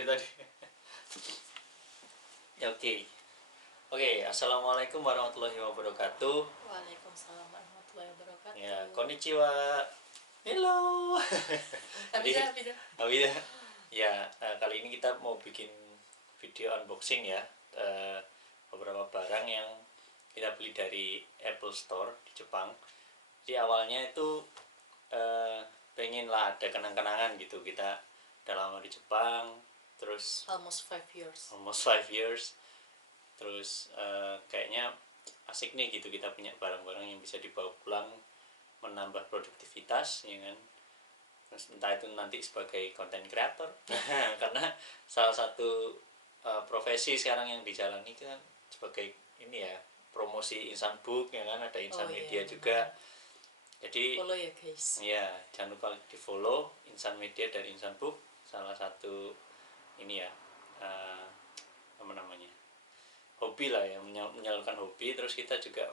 dari tadi. Ya, oke, assalamualaikum warahmatullahi wabarakatuh. Waalaikumsalam warahmatullahi wabarakatuh. Ya, konnichiwa. Hello. Bisa. Iya. Ya, kali ini kita mau bikin video unboxing ya, beberapa barang yang kita beli dari Apple Store di Jepang. Jadi awalnya itu pengen lah ada kenang-kenangan gitu, kita udah lama di Jepang, terus Almost 5 years. almost 5 years, terus kayaknya asik nih gitu kita punya barang-barang yang bisa dibawa pulang, menambah produktivitas ya kan, terus entah itu nanti sebagai content creator karena salah satu profesi sekarang yang dijalani kan sebagai ini ya, promosi Insan Book ya kan, ada Insan Media juga. Jadi follow ya guys. ya, jangan lupa di follow Insan Media dan Insan Book, salah satu ini ya, apa namanya, hobi lah ya, menyalurkan hobi. Terus kita juga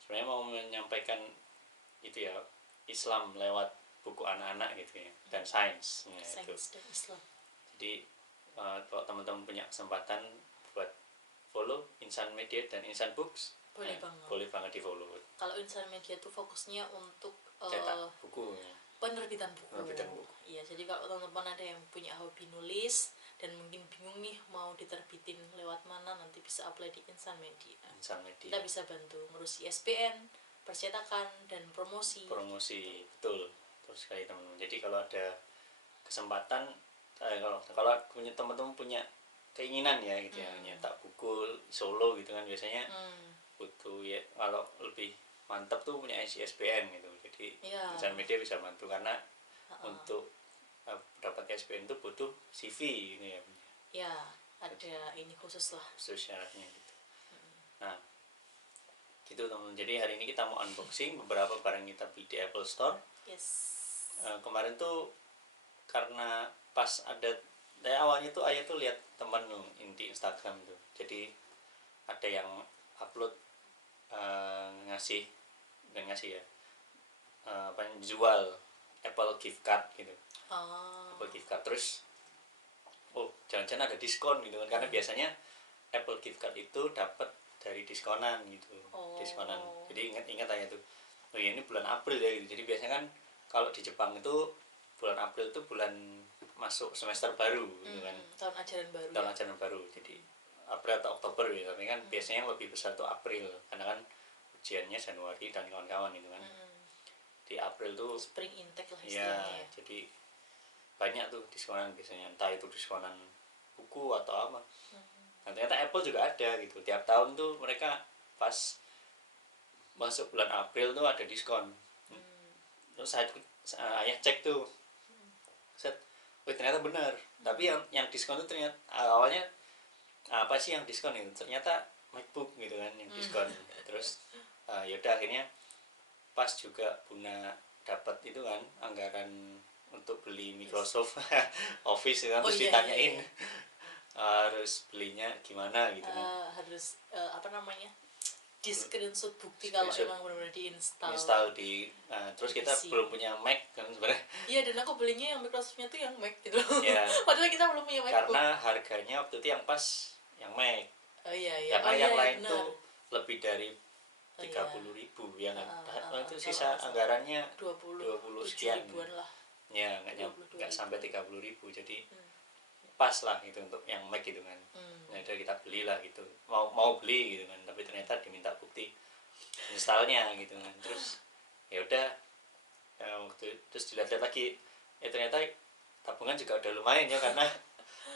sebenarnya mau menyampaikan itu ya, Islam lewat buku anak-anak gitu ya, dan sains ya, Sains dan Islam. Jadi kalau teman-teman punya kesempatan buat follow Insan Media dan Insan Books, boleh banget di follow. Kalau Insan Media tuh fokusnya untuk cetak buku ya. penerbitan buku. Iya, jadi kalau teman-teman ada yang punya hobi nulis dan mungkin bingung nih mau diterbitin lewat mana, nanti bisa apply di Insan Media. Kita bisa bantu ngurus ISBN, percetakan, dan promosi. Betul sekali teman-teman. Jadi kalau ada kesempatan, kalau punya teman-teman punya keinginan ya gitu ya, nyetak buku solo gitu kan, biasanya butuh ya, kalau lebih mantap tuh punya ISBN gitu. Jadi Insan Media bisa bantu, karena untuk dapat ISBN itu butuh CV gitu ya. Ya, ada ini khusus syaratnya gitu. Nah, gitu teman-teman. Jadi hari ini kita mau unboxing beberapa barang kita beli di Apple Store. Yes. Kemarin tuh karena pas ada awalnya tuh Ayah tuh lihat temen di Instagram tuh. Jadi ada yang upload ngasih ya, jual Apple gift card gitu. Apple gift card, terus jangan-jangan ada diskon gitu kan, karena biasanya Apple gift card itu dapat dari diskonan gitu. Diskonan. Jadi ingat aja tuh, ini bulan April ya gitu. Jadi biasanya kan kalau di Jepang itu bulan April itu bulan masuk semester baru gitu kan, tahun ajaran baru. Jadi April atau Oktober gitu. Tapi kan biasanya yang lebih besar tuh April, karena kan ujiannya Januari dan kawan-kawan gitu kan. Di April tuh spring intake lah istilahnya ya. Jadi banyak tuh diskonan biasanya, entah itu diskonan buku atau apa. Nah, ternyata Apple juga ada gitu. Tiap tahun tuh mereka pas masuk bulan April tuh ada diskon. Terus Ayah cek tuh, ternyata benar. Tapi yang diskon tuh ternyata awalnya apa sih yang diskon itu? Ternyata MacBook gitu kan yang diskon. Terus ya udah, akhirnya pas juga Buna dapat itu kan anggaran untuk beli Microsoft Office kan, terus ditanyain harus belinya gimana gitu kan. Harus apa namanya, di screenshot bukti kalau emang benar-benar diinstal terus kita belum punya Mac kan sebenarnya. Iya, dan aku belinya yang Microsoftnya tuh yang Mac gitu. Padahal kita belum punya MacBook. Karena harganya waktu itu yang pas yang Mac. Iya. Karena yang lain bener. Tuh lebih dari 30.000 ya kan. Itu sisa anggarannya 20 sekian lah. Ya, nggak sampai 30.000. Jadi pas lah gitu untuk yang Mac gitu kan. Nah, itu kita belilah gitu. Mau beli gitu kan, tapi ternyata diminta bukti installnya gitu kan. Terus ya udah, waktu terus dilihat lagi, ternyata tabungan juga udah lumayan ya, karena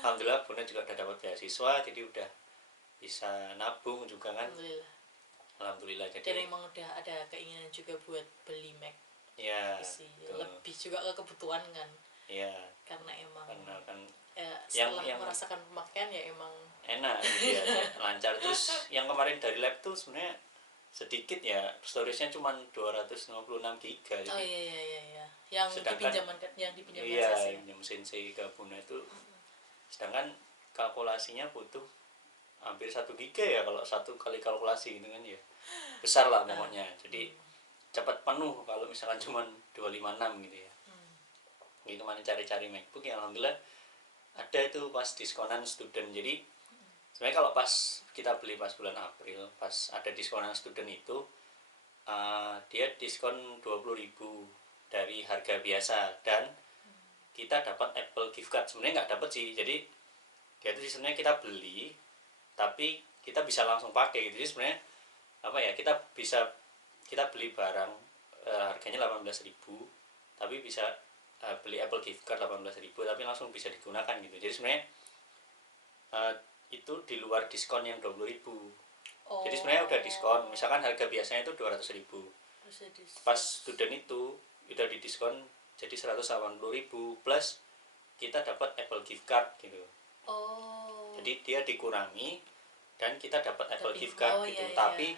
alhamdulillah Bunda juga udah dapat beasiswa, jadi udah bisa nabung juga kan. Alhamdulillah. Jadi emang udah ada keinginan juga buat beli Mac. Ya, lebih juga ke kebutuhan kan. Iya. Karena emang kan setelah yang merasakan pemakaian ya emang enak gitu ya, lancar. Terus yang kemarin dari lab tuh sebenarnya sedikit ya, storage-nya cuma 256 GB. Jadi iya. Yang dipinjamkan iya, yang Sensei ke Bunda itu. Sedangkan kalkulasinya butuh hampir 1 GB ya, kalau satu kali kalkulasi gitu kan ya. Besar lah pokoknya. Jadi cepat penuh kalau misalkan cuma 256 gitu ya. Gitu, mana cari-cari MacBook ya, alhamdulillah ada itu pas diskonan student. Jadi sebenarnya kalau pas kita beli pas bulan April pas ada diskonan student itu dia diskon 20.000 dari harga biasa, dan kita dapat Apple gift card. Sebenarnya nggak dapat sih, jadi dia itu sebenarnya kita beli tapi kita bisa langsung pakai. Jadi sebenarnya apa ya, kita beli barang harganya 18.000 tapi bisa beli Apple gift card 18.000 tapi langsung bisa digunakan gitu. Jadi sebenarnya itu di luar diskon yang 20.000. Jadi sebenarnya udah diskon, misalkan harga biasanya itu 200.000, pas student itu udah didiskon jadi 180.000 plus kita dapat Apple gift card gitu. Jadi dia dikurangi dan kita dapat Apple gift card gitu. Iya. Tapi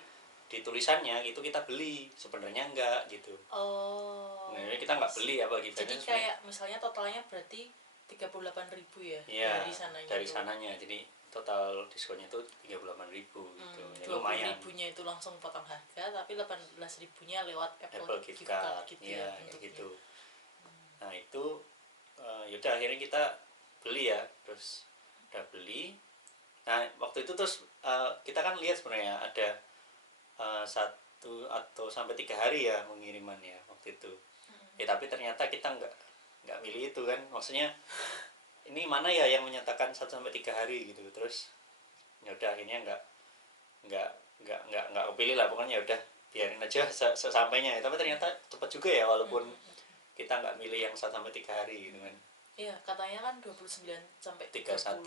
di tulisannya itu kita beli, sebenarnya enggak gitu. Nah, kita nggak beli Apple gift card. Jadi kayak misalnya totalnya berarti 38.000 ya, dari sananya. Jadi total diskonnya itu 38.000 gitu. 20.000-nya itu langsung potong harga, tapi 18.000-nya lewat Apple gift card gitu ya. Gitu. Nah itu yaudah akhirnya kita beli ya, terus udah beli. Nah waktu itu terus kita kan lihat sebenarnya ada 1 atau sampai 3 hari ya pengirimannya waktu itu. Tapi ternyata kita nggak milih itu kan, maksudnya ini mana ya yang menyatakan 1 sampai 3 hari gitu. Terus ya udah akhirnya nggak kepilih lah, pokoknya udah biarin aja sesampainya. Tapi ternyata cepat juga ya, walaupun kita nggak milih yang 1 sampai 3 hari gitu kan. Iya, katanya kan 29 sampai 31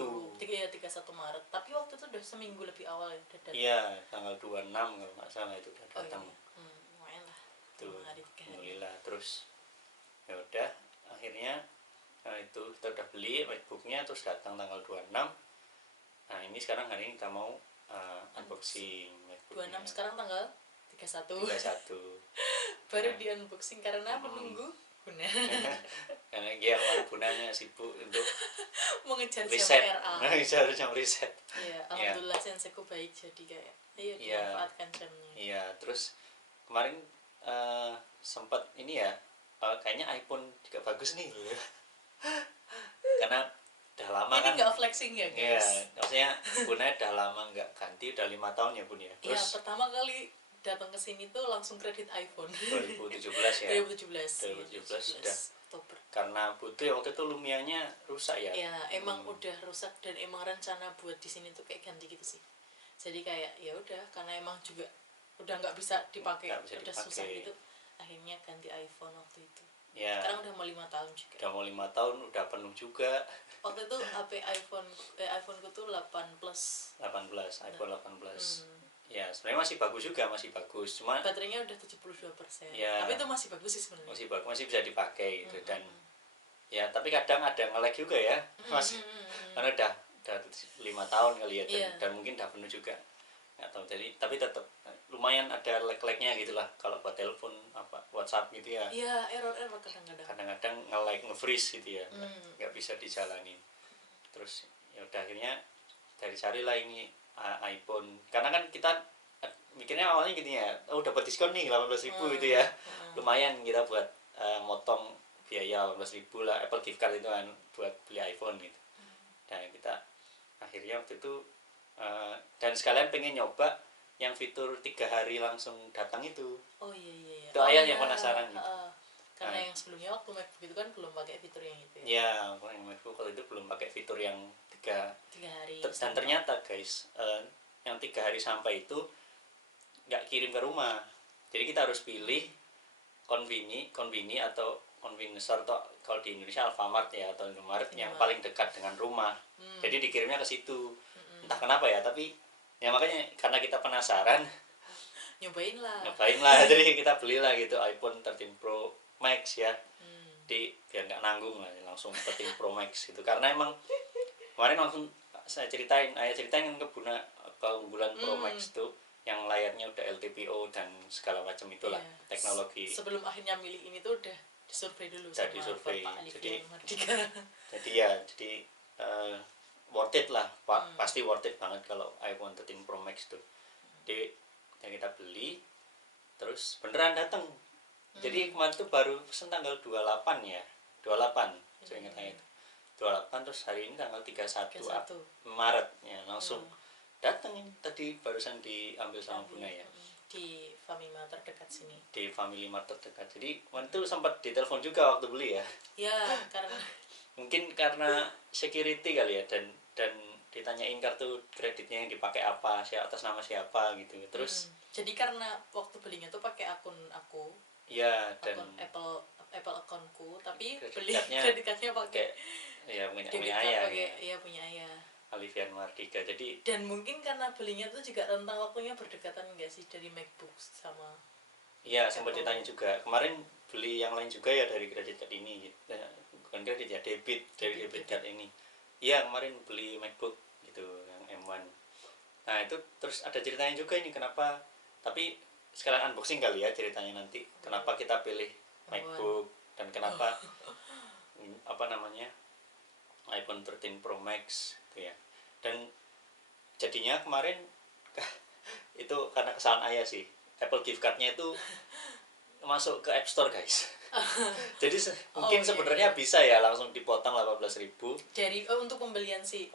Maret. Tapi waktu itu udah seminggu lebih awal ya udah datang. Iya, tanggal 26 kalau nggak salah itu udah datang. Lumayan lah. Tuh, alhamdulillah. Terus ya udah akhirnya itu kita udah beli MacBooknya, terus datang tanggal 26. Nah ini sekarang hari ini kita mau unboxing MacBooknya. 26 sekarang tanggal 31. Baru di unboxing karena menunggu Bunda. Karena dia kemarin Bundanya sibuk untuk mengejar riset. jam riset. Iya, alhamdulillah senseku baik, jadi kayak ayo dimanfaatkan jamnya. Iya, terus kemarin sempat ini ya, kayaknya iPhone juga bagus nih. Karena udah lama ini kan. Ini nggak flexing ya guys. Iya, maksudnya Bunda udah lama nggak ganti, udah 5 tahun ya Bun ya. Iya, pertama kali datang ke sini tuh langsung kredit iPhone 2017 ya. 2017 sudah. Oktober. Karena butuh ya, waktu itu Lumia-nya rusak ya. Ya, emang udah rusak, dan emang rencana buat di sini tuh kayak ganti gitu sih. Jadi kayak ya udah, karena emang juga udah nggak bisa dipakai, udah susah gitu. Akhirnya ganti iPhone waktu itu. Ya. Sekarang udah mau 5 tahun juga. Udah mau 5 tahun, udah penuh juga. Waktu itu HP iPhoneku tuh 8 Plus. 18, iPhone 18. Ya sebenarnya masih bagus, cuma baterainya udah 72%. Ya, tapi itu masih bagus sih sebenarnya. Masih bisa dipakai gitu. Dan ya tapi kadang ada nge-lag juga ya, masih karena udah 5 tahun kali ya, dan mungkin udah penuh juga, nggak tahu. Jadi tapi tetap lumayan ada lag-lagnya gitulah kalau buat telepon apa WhatsApp gitu ya. Iya, error kadang-kadang nge-lag, nge-freeze gitu ya, nggak bisa dijalanin. Terus ya udah akhirnya cari-carilah ini iPhone, karena kan kita mikirnya awalnya gini ya, dapat diskon nih 18.000 itu ya, lumayan kita buat motong biaya 18.000 lah, Apple gift card itu kan buat beli iPhone gitu. Dan kita akhirnya waktu itu dan sekalian pengen nyoba yang fitur 3 hari langsung datang itu. Iya. Itu ayah yang penasaran gitu. Karena yang sebelumnya waktu MacBook itu kan belum pakai fitur yang itu ya. Iya, yang MacBook kalau itu belum pakai fitur yang 3 hari. Dan ternyata guys, yang 3 hari sampai itu nggak kirim ke rumah. Jadi kita harus pilih konvini atau convenience store, atau kalau di Indonesia Alfamart ya atau Indomaret yang paling dekat dengan rumah. Jadi dikirimnya ke situ. Entah kenapa ya, tapi ya makanya karena kita penasaran nyobain lah jadi kita belilah gitu iPhone 13 Pro Max ya. Biar nggak nanggung lah, langsung 13 Pro Max gitu. Karena emang kemarin langsung ayah ceritain ke Buna keunggulan Pro Max itu yang layarnya udah LTPO dan segala macam itulah, teknologi. Sebelum akhirnya milih ini tuh udah disurvei dulu sama Bapak Alifia Mardika. Jadi worth it lah, pasti worth it banget kalau iPhone 13 Pro Max tuh. Jadi yang kita beli terus beneran datang. Jadi kemarin tuh baru pesen tanggal 28 ya, 28 saya ingat itu. 28 terus hari ini tanggal 31 31. Maret ya, langsung datang ini tadi barusan diambil sama Bunda ya. Di Family terdekat sini. Di Family Mart terdekat. Jadi waktu itu sempat ditelepon juga waktu beli ya. Ya, karena mungkin karena security kali ya, dan ditanyain kartu kreditnya yang dipakai apa, atas nama siapa gitu. Terus jadi karena waktu belinya tuh pakai akun aku. Iya, dan akun Apple akunku, tapi beli kredit cardnya pakai ya punya ayah. Iya, punya ayah. Alifian Mardika. Jadi dan mungkin karena belinya tuh juga rentang waktunya berdekatan enggak sih dari MacBook sama. Iya, sempat ditanya juga. Kemarin beli yang lain juga ya dari kredit card ini. Bukan kredit ya, debit dari debit card ini. Iya, kemarin beli MacBook gitu yang M1. Nah, itu terus ada ceritanya juga ini kenapa. Tapi sekarang unboxing kali ya ceritanya nanti. Kenapa kita pilih MacBook dan kenapa apa namanya? iPhone 13 Pro Max gitu ya. Dan jadinya kemarin itu karena kesalahan ayah sih, Apple gift cardnya itu masuk ke App Store guys. Jadi mungkin sebenarnya bisa ya langsung dipotong 18.000 jadi untuk pembelian si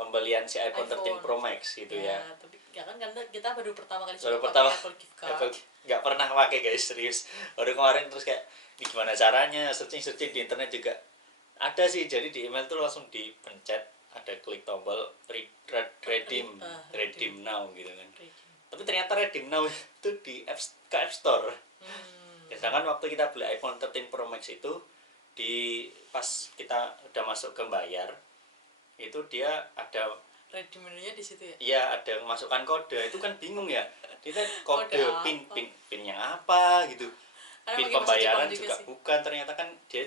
iPhone 13 Pro Max gitu ya. Tapi ya kan karena kita baru pertama kali Apple gift card. Nggak pernah pakai guys, serius. Baru kemarin terus kayak ini gimana caranya, searching di internet juga ada sih. Jadi di email tuh langsung dipencet, ada klik tombol redeem now gitu kan. Tapi ternyata redeem now itu di App Store. Sedangkan waktu kita beli iPhone 13 Pro Max itu pas kita udah masuk ke bayar itu dia ada redeem menu-nya di situ ya. Iya, ada masukkan kode. Itu kan bingung ya. Kita kode pinnya apa gitu. Pin pembayaran juga bukan, ternyata kan dia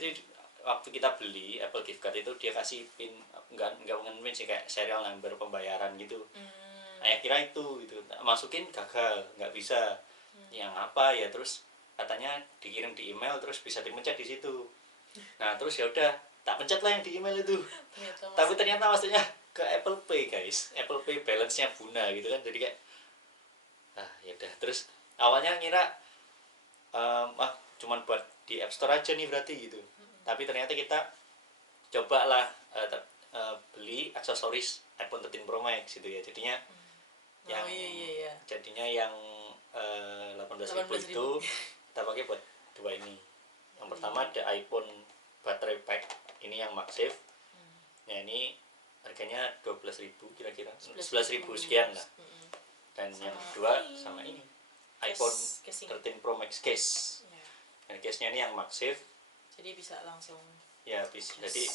waktu kita beli Apple gift card itu dia kasih pin enggak pin sih, kayak serial number pembayaran gitu. Saya kira itu gitu. Masukin gagal, nggak bisa. Yang apa ya, terus katanya dikirim di email terus bisa dipencet di situ. Nah, terus ya udah tak pencet lah yang di email itu. Tapi ternyata maksudnya ke Apple Pay guys. Apple Pay balance-nya Bunda gitu kan. Jadi kayak ya udah. Terus awalnya ngira cuman buat di App Store aja nih berarti gitu. Tapi ternyata kita cobalah beli aksesoris iPhone 13 Pro Max gitu ya. Jadinya jadinya yang 18.000 itu kita pakai buat dua ini. Yang pertama ada iPhone baterai pack ini yang MagSafe. Ya ini harganya 12.000 kira-kira, 11.000 sekian lah. Dan yang kedua sama ini iPhone 13 Pro Max case. Dan case-nya ini yang MagSafe. Jadi bisa langsung. Ya bisa. Jadi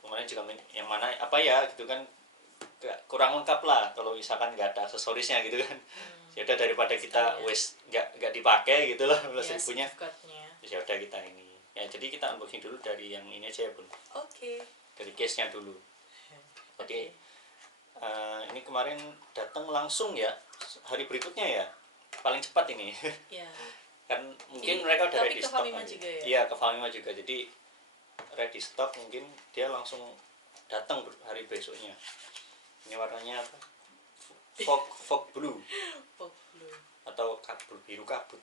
kemarin juga yang mana apa ya gitu kan, kurang lengkap lah kalau misalkan nggak ada aksesorisnya gitu kan. Ya udah daripada kita wes nggak dipakai gitu lah 12.000-nya. Ya udah kita ini. Ya jadi kita unboxing dulu dari yang ini aja ya Bun. Oke. Dari case-nya dulu. Oke. Ini kemarin datang langsung ya, hari berikutnya ya, paling cepat ini. Iya. Kan mungkin mereka udah ready stock. Iya, ke Famima juga. Jadi ready stock, mungkin dia langsung datang hari besoknya. Ini warnanya apa? Fog blue. Fog blue. Atau biru kabut.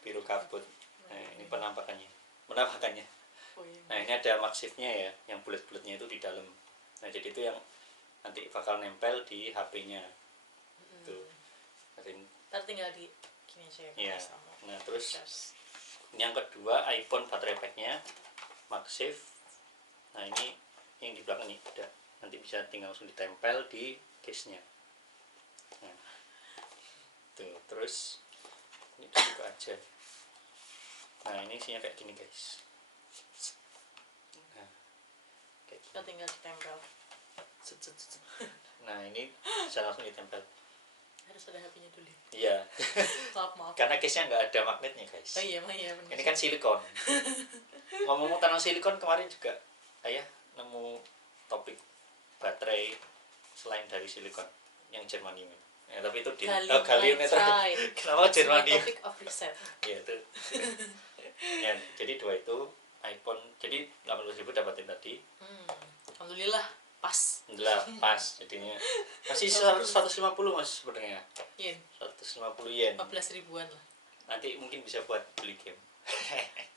Biru kabut. Nah, ini penampakannya. Nah, ini ada MagSafe-nya ya, yang bulat-bulatnya itu di dalam. Nah, jadi itu yang nanti bakal nempel di HP-nya. Tuh. Ntar tinggal di gini aja ya. Nah, terus yang kedua iPhone baterai pack-nya MagSafe. Nah, ini yang di belakang ini udah, nanti bisa tinggal langsung ditempel di case-nya. Nah, tuh, terus ini juga aja. Nah, ini isinya kayak gini guys. Nah, kayak kita tinggal ditempel. Nah, ini bisa langsung ditempel. Harus ada HP-nya dulu. Iya. maaf. Karena case-nya nggak ada magnetnya guys. Oh iya. Ini kan silikon. Ngomong tentang silikon, kemarin juga ayah nemu topik baterai selain dari silikon yang germanium. Ya, tapi itu di gallium nitride. Kenapa germanium? Topic of reset. Ya itu. Ya, jadi dua itu iPhone. Jadi 18.000 dapatin tadi. Alhamdulillah pas. Jadinya masih 150 Mas sebenarnya. Yen. 150 yen. 14 ribuan lah. Nanti mungkin bisa buat beli game.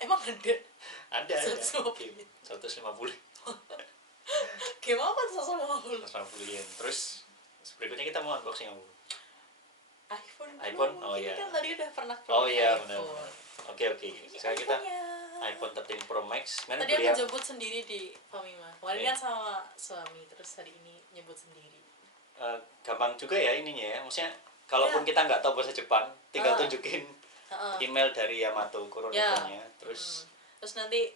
Emang ada? Ada. 150. Game apa tuh 150? 150 yen. Terus berikutnya kita mau unboxing apa? iPhone. Oh iya. Kan tadi udah pernah Oh iya benar. Oke. Sekarang kita iPhone 13 Pro Max. Tadi aku jemput sendiri di Famima. Kemarin kan sama suami, terus hari ini nyebut sendiri. Gampang juga ya ininya ya. Maksudnya kalaupun kita nggak tahu bahasa Jepang, tinggal tunjukin email dari Yamato Kuronikonya. Terus nanti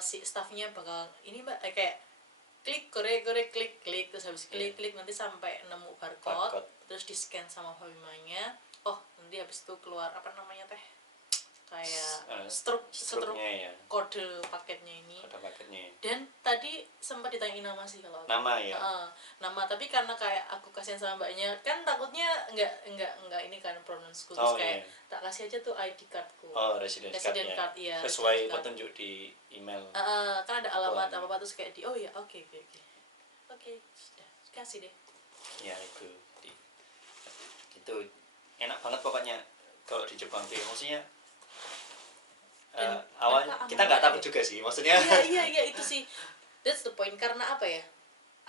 si staffnya bakal ini mbak kayak klik klik terus habis klik nanti sampai nemu barcode. Terus di scan sama Famimanya. Oh nanti habis itu keluar apa namanya teh kayak struknya ya. Kode paketnya ini. Dan tadi sempat ditanyain nama sih kalau nama ya. Nama tapi karena kayak aku kasihan sama mbaknya kan takutnya nggak ini kan pronounce terus kayak tak kasih aja tuh ID cardku. Resident card ya. Sesuai petunjuk di email. Kan ada alamat apa terus kayak di oke sudah kasih deh. Ya itu enak banget pokoknya kalau di Jepang tuh maksudnya awalnya kita nggak takut juga sih maksudnya. Iya itu sih that's the point karena apa ya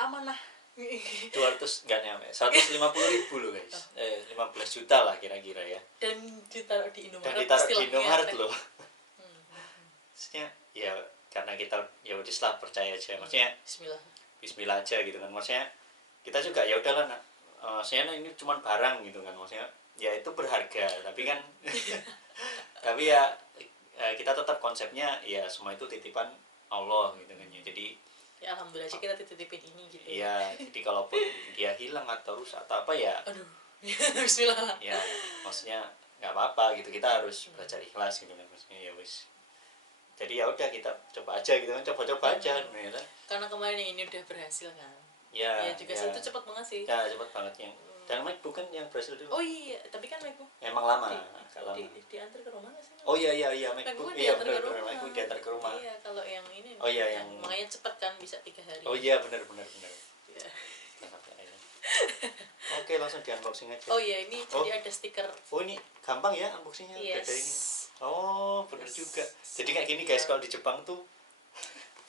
amanah 200 nggak nyampe 150.000 loh guys 15 juta lah kira-kira ya dan ditaruh di Indomaret loh. Maksudnya ya karena kita ya udah percaya aja maksudnya Bismillah aja gitu kan maksudnya kita juga ya udahlah maksudnya ini cuma barang gitu kan maksudnya ya itu berharga tapi kan tapi ya kita tetap konsepnya ya semua itu titipan Allah gitu kan ya jadi ya alhamdulillah sih kita titipin ini gitu ya jadi kalaupun dia hilang atau rusak atau apa ya aduh Bismillah ya maksudnya nggak apa-apa gitu kita harus belajar ikhlas gitu kan maksudnya ya wis jadi ya udah kita coba aja gitu kan coba aja bener. Karena kemarin yang ini udah berhasil kan ya juga sih itu cepat banget sih ya cepat banget yang dan MacBook kan yang berhasil dulu. Oh iya, tapi kan MacBook emang lama. Diantar ke rumah nggak sih? Oh iya MacBook benar MacBook diantar ke rumah. Iya, kalau yang ini. Oh iya yang makanya cepet kan bisa 3 hari. Oh iya benar. Iya. Oke, langsung di unboxing aja. Oh iya, ini jadi ada stiker. Oh ini gampang ya unboxingnya beda ini. Oh benar juga. Jadi kayak gini guys kalau di Jepang tuh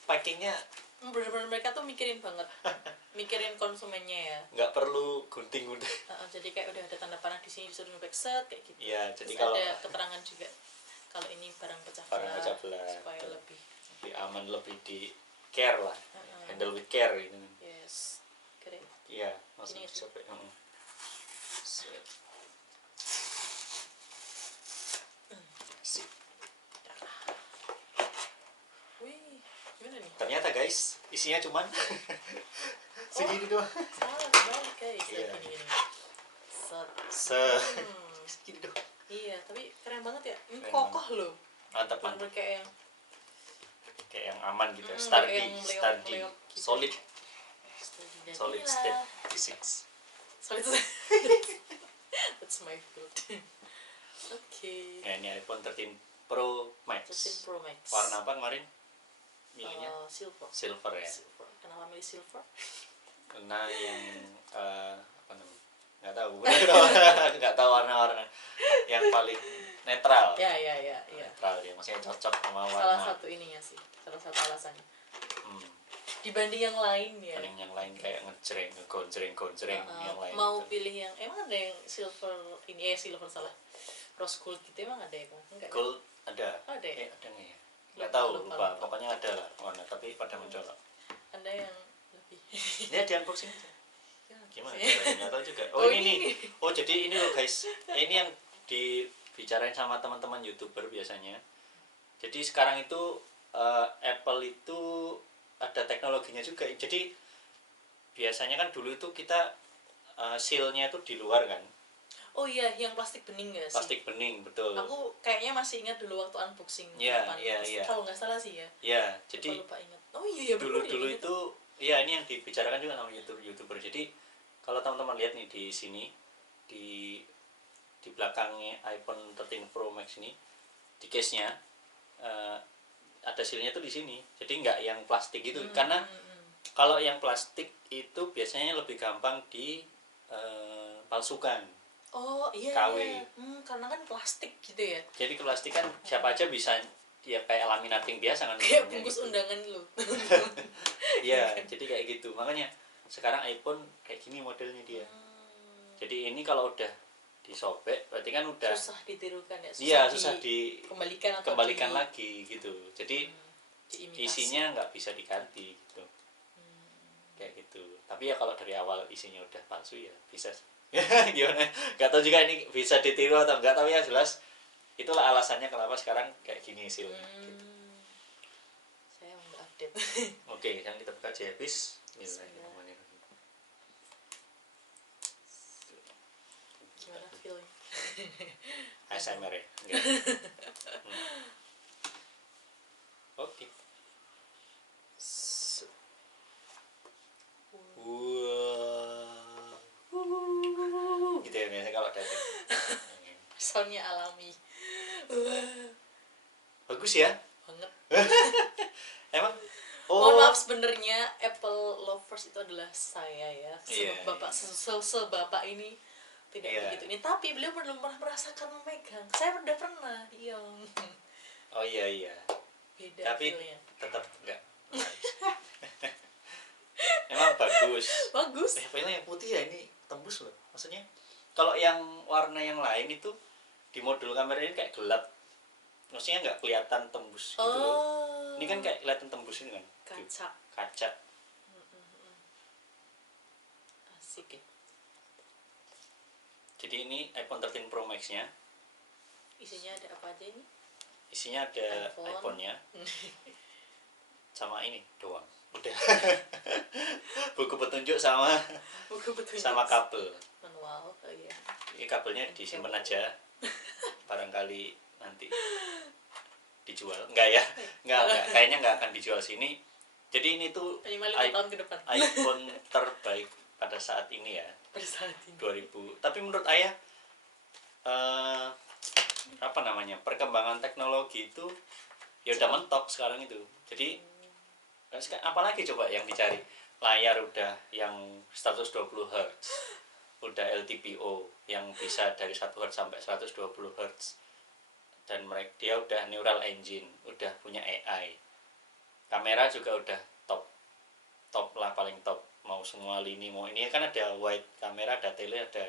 packingnya bener-bener mereka tuh mikirin banget mikirin konsumennya ya nggak perlu gunting jadi kayak udah ada tanda panah di sini disuruh ngeback set kayak gitu ya jadi terus kalau ada keterangan juga kalau ini barang pecah belah supaya lebih aman lebih di care lah handle with care gitu yes keren iya langsung sampai ternyata guys isinya cuman segini doang salah banget guys gini segini doang iya tapi keren banget ya ini kokoh loh mantap kayak yang aman gitu sturdy solid state physics solid that's my food okay. Nah, ini iPhone 13 Pro Max warna apa kemarin milihnya? Silver ya. Kenapa milih silver? Karena yang apa namanya? Nggak tahu warna-warna yang paling netral. Ya. Netral dia, maksudnya cocok sama warna. Salah satu ininya sih, salah satu alasannya. Dibanding yang lain ya. Dibanding yang lain kayak gonjreng yang lain. Mau gitu. Pilih yang emang ada yang silver ini silver salah. Rose gold gitu emang ada ya kan? Enggak. Gold ada. Oh, ada ya? Ada nggak ya? Nggak tahu lupa pokoknya ada lah warna tapi pada mencolok ada yang lebih ini di unboxing aja gimana nggak tahu juga ini jadi ini loh guys ini yang dibicarain sama teman-teman YouTuber biasanya jadi sekarang itu Apple itu ada teknologinya juga jadi biasanya kan dulu itu kita sealnya itu di luar kan. Oh iya, yang plastik bening gak sih? Plastik bening, betul. Aku kayaknya masih ingat dulu waktu unboxing. Iya. Kalau nggak salah sih ya. Iya, jadi lupa ingat. Oh iya dulu itu ya ini yang dibicarakan juga sama YouTuber. Jadi kalau teman-teman lihat nih di sini di belakangnya iPhone 13 Pro Max ini di case-nya ada sealnya tuh di sini. Jadi nggak yang plastik gitu. Karena kalau yang plastik itu biasanya lebih gampang dipalsukan. Oh iya. KW. Karena kan plastik gitu ya. Jadi plastik kan siapa aja bisa ya kayak laminating biasa kan, kayak bungkus gitu. Undangan lu. Iya, jadi kayak gitu. Makanya sekarang iPhone kayak gini modelnya dia. Jadi ini kalau udah disobek berarti kan udah susah ditirukan ya, iya, susah kembalikan lagi gitu. Jadi isinya nggak bisa diganti gitu. Kayak gitu. Tapi ya kalau dari awal isinya udah palsu ya bisa. Gimana? Gak tahu juga ini bisa ditiru atau enggak, tapi yang jelas itulah alasannya kenapa sekarang kayak gini sih. Gitu. Saya udah update. Oke, yang kita buka aja habis. Gimana feeling? ASMR ya. Oke. Gitu ya biasanya kalau ada soundnya alami. Bagus ya Banget. Emang mohon maaf sebenarnya Apple lovers itu adalah saya ya, bapak sebapak ini tidak begitu ini, tapi beliau belum pernah merasakan memegang. Saya udah pernah. Iya. Oh iya beda tapi feelnya. Tetap enggak. Emang bagus filenya yang putih ya, ini tembus loh. Maksudnya kalau yang warna yang lain itu di modul kamera ini kayak gelap, maksudnya nggak kelihatan tembus gitu loh. Ini kan kayak kelihatan tembus ini kan, kaca. Asik ya. Jadi ini iPhone 13 Pro Max nya. Isinya ada apa aja ini? Isinya ada iPhone-nya sama ini doang udah. buku petunjuk sama kabel manual. Oh iya, ini kabelnya disimpan aja, barangkali nanti dijual. Enggak ya, enggak kayaknya enggak akan dijual sini. Jadi ini tuh 5 tahun ke depan iPhone terbaik pada saat ini ya, pada saat ini 2000. Tapi menurut ayah apa namanya, perkembangan teknologi itu ya udah mentok sekarang itu. Jadi apalagi coba yang dicari, layar udah yang 120 Hz, udah LTPO yang bisa dari 1 Hz sampai 120 Hz, dan dia udah neural engine, udah punya AI, kamera juga udah top lah, paling top. Mau semua lini, mau ini kan ada wide kamera, ada tele, ada